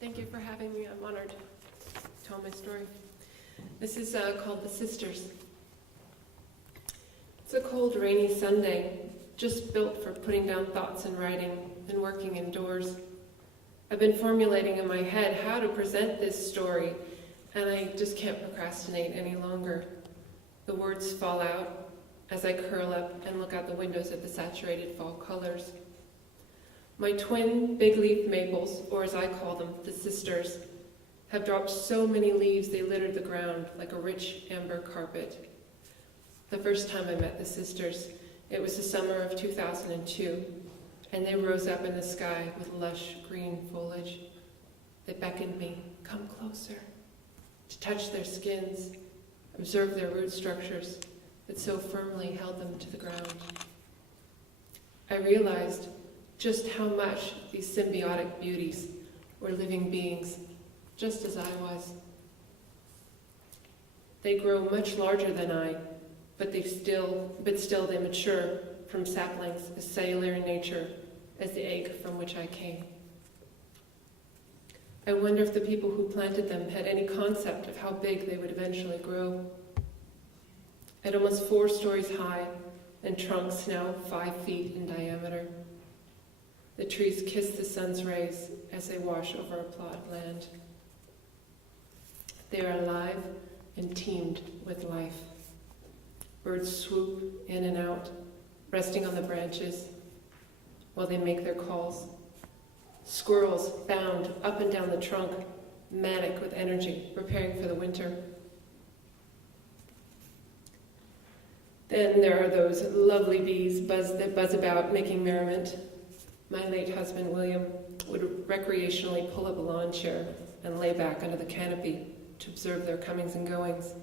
Thank you for having me. I'm honored to tell my story. This is called The Sisters. It's a cold, rainy Sunday, just built for putting down thoughts and writing and working indoors. I've been formulating in my head how to present this story, and I just can't procrastinate any longer. The words fall out as I curl up and look out the windows at the saturated fall colors. My twin big leaf maples, or as I call them, the sisters, have dropped so many leaves they littered the ground like a rich amber carpet. The first time I met the sisters, it was the summer of 2002, and they rose up in the sky with lush green foliage. They beckoned me, come closer, to touch their skins, observe their root structures that so firmly held them to the ground. I realized just how much these symbiotic beauties were living beings, just as I was. They grow much larger than I, but still they mature from saplings as cellular in nature as the egg from which I came. I wonder if the people who planted them had any concept of how big they would eventually grow. At almost 4 stories high and trunks now 5 feet in diameter, the trees kiss the sun's rays as they wash over a plot of land. They are alive and teemed with life. Birds swoop in and out, resting on the branches while they make their calls. Squirrels bound up and down the trunk, manic with energy, preparing for the winter. Then there are those lovely bees that buzz about, making merriment. My late husband, William, would recreationally pull up a lawn chair and lay back under the canopy to observe their comings and goings.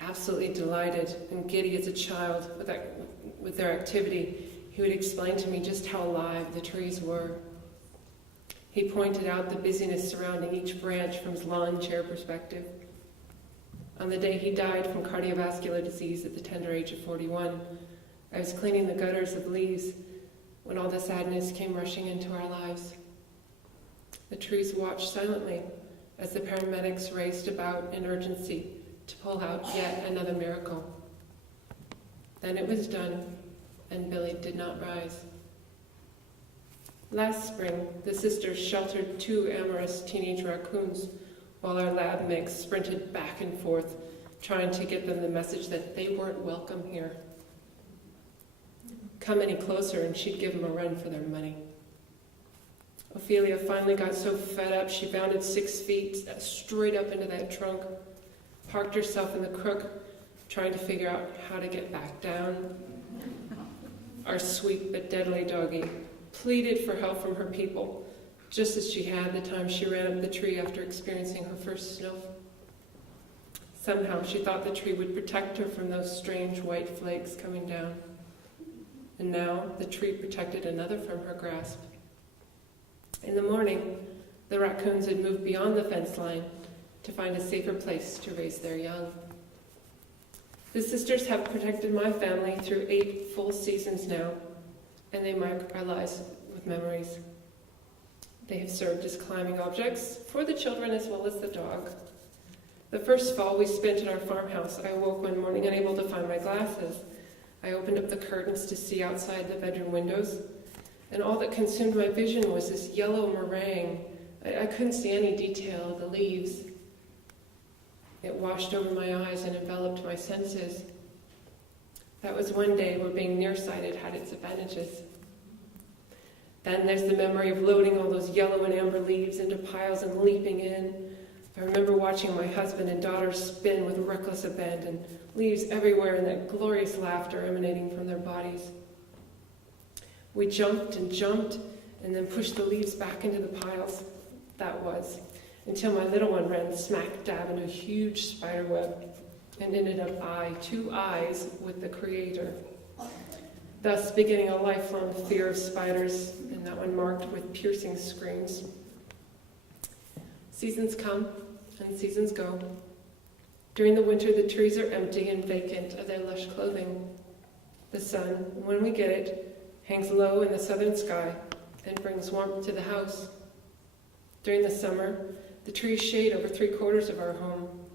Absolutely delighted and giddy as a child with their activity, he would explain to me just how alive the trees were. He pointed out the busyness surrounding each branch from his lawn chair perspective. On the day he died from cardiovascular disease at the tender age of 41, I was cleaning the gutters of leaves when all the sadness came rushing into our lives. The trees watched silently as the paramedics raced about in urgency to pull out yet another miracle. Then it was done, and Billy did not rise. Last spring, the sisters sheltered 2 amorous teenage raccoons while our lab mix sprinted back and forth, trying to get them the message that they weren't welcome here. Come any closer and she'd give them a run for their money. Ophelia finally got so fed up she bounded 6 feet straight up into that trunk, parked herself in the crook, trying to figure out how to get back down. Our sweet but deadly doggie pleaded for help from her people, just as she had the time she ran up the tree after experiencing her first snow. Somehow she thought the tree would protect her from those strange white flakes coming down. And now the tree protected another from her grasp. In the morning, the raccoons had moved beyond the fence line to find a safer place to raise their young. The sisters have protected my family through 8 full seasons now, and they mark our lives with memories. They have served as climbing objects for the children as well as the dog. The first fall we spent in our farmhouse, I awoke one morning unable to find my glasses. I opened up the curtains to see outside the bedroom windows, and all that consumed my vision was this yellow meringue. I couldn't see any detail of the leaves. It washed over my eyes and enveloped my senses. That was one day where being nearsighted had its advantages. Then there's the memory of loading all those yellow and amber leaves into piles and leaping in. I remember watching my husband and daughter spin with reckless abandon, leaves everywhere and that glorious laughter emanating from their bodies. We jumped and jumped and then pushed the leaves back into the piles. That was, until my little one ran smack dab into a huge spider web and ended up 2 eyes with the Creator, thus beginning a lifelong fear of spiders, and that one marked with piercing screams. Seasons come and seasons go. During the winter, the trees are empty and vacant of their lush clothing. The sun, when we get it, hangs low in the southern sky and brings warmth to the house. During the summer, the trees shade over 3/4 of our home.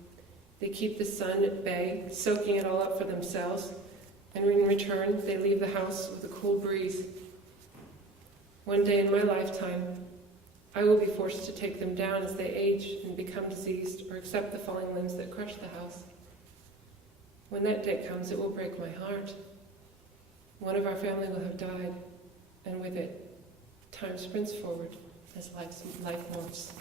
They keep the sun at bay, soaking it all up for themselves, and in return, they leave the house with a cool breeze. One day in my lifetime, I will be forced to take them down as they age and become diseased or accept the falling limbs that crush the house. When that day comes, it will break my heart. One of our family will have died, and with it, time sprints forward as life morphs.